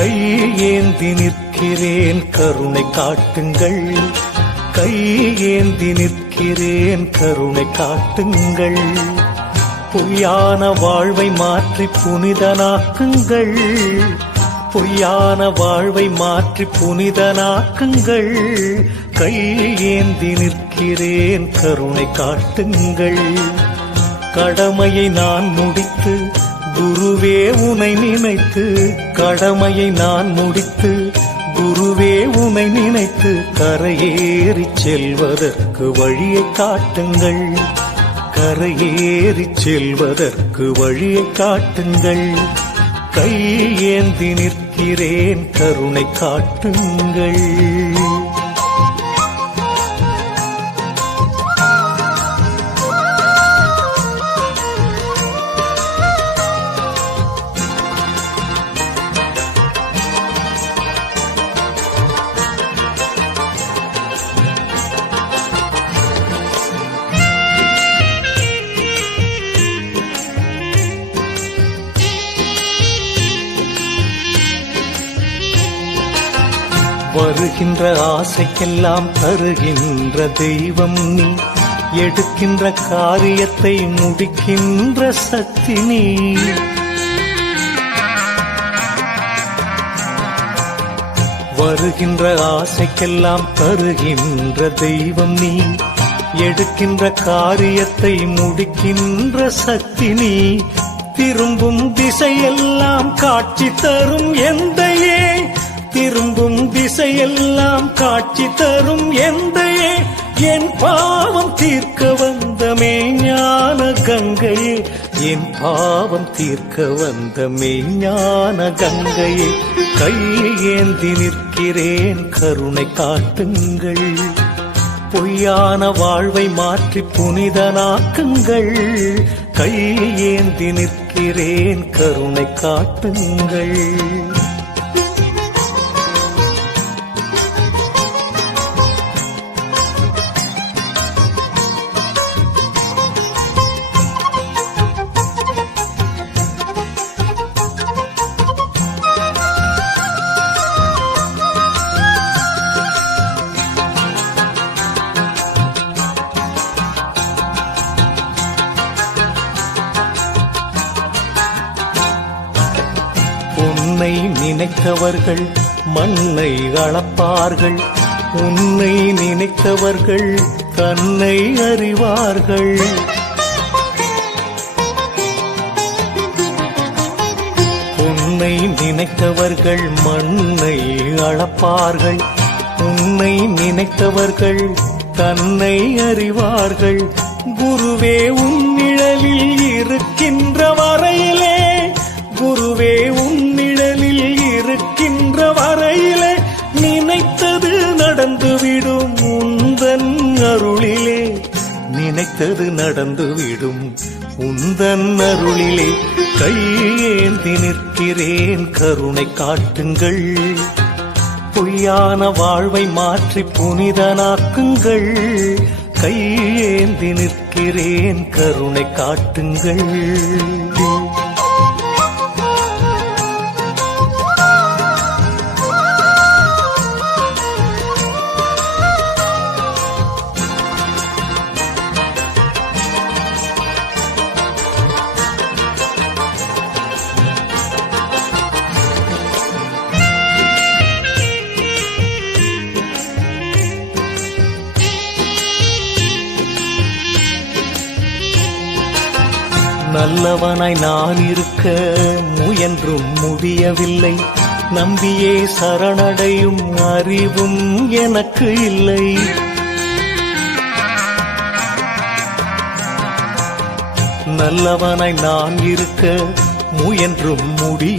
கையேந்தி நிற்கிறேன் கருணை காட்டுங்கள், கையேந்தி நிற்கிறேன் கருணை காட்டுங்கள். பொய்யான வாழ்வை மாற்றி புனிதனாக்குங்கள், பொய்யான வாழ்வை மாற்றி புனிதனாக்குங்கள். கையேந்தி நிற்கிறேன் கருணை காட்டுங்கள். கடமையை நான் முடித்து குருவே உனை நினைத்து, கடமையை நான் முடித்து குருவே உனை நினைத்து கரையேறி செல்வதற்கு வழியை காட்டுங்கள், கரையேறி செல்வதற்கு வழியை காட்டுங்கள். கையேந்தி நிற்கிறேன் கருணை காட்டுங்கள். வருகின்ற ஆசைக்கெல்லாம் தருகின்ற தெய்வம் நீ, எடுக்கின்ற காரியத்தை முடிக்கின்ற சக்தி நீ. வருகின்ற ஆசைக்கெல்லாம் தருகின்ற தெய்வம் நீ, எடுக்கின்ற காரியத்தை முடிக்கின்ற சக்தி நீ. திரும்பும் திசையெல்லாம் காட்சி தரும் எந்தையே, திரும்பும் திசையெல்லாம் காட்சி தரும் எந்தையே. என் பாவம் தீர்க்க வந்த மெய்ஞான கங்கையே, என் பாவம் தீர்க்க வந்த மெய்ஞான கங்கையே. கையேந்தி நிற்கிறேன் கருணை காட்டுங்கள், பொய்யான வாழ்வை மாற்றி புனிதனாக்குங்கள். கையேந்தி நிற்கிறேன் கருணை காட்டுங்கள். உன்னை நினைத்தவர்கள் மண்ணை அளப்பார்கள், உன்னை நினைத்தவர்கள் தன்னை அறிவார்கள். உன்னை நினைத்தவர்கள் மண்ணை அளப்பார்கள், உன்னை நினைத்தவர்கள் தன்னை அறிவார்கள். குருவே உன் நிழலில் இருக்கின்ற வரையிலே, குருவே உன் நிழலில் இருக்கின்ற வரையிலே நினைத்தது நடந்துவிடும் உந்தன் அருளிலே, நினைத்தது நடந்துவிடும் உந்தன் அருளிலே. கையேந்தி நிற்கிறேன் கருணை காட்டுங்கள், பொய்யான வாழ்வை மாற்றி புனிதனாக்குங்கள். கையேந்தி நிற்கிறேன் கருணை காட்டுங்கள். நல்லவனாய் நான் இருக்க முயன்றும் முடியவில்லை, நம்பியே சரணடையும் அறிவும் எனக்கு இல்லை. நல்லவனாய் நான் இருக்க முயன்றும் முடிய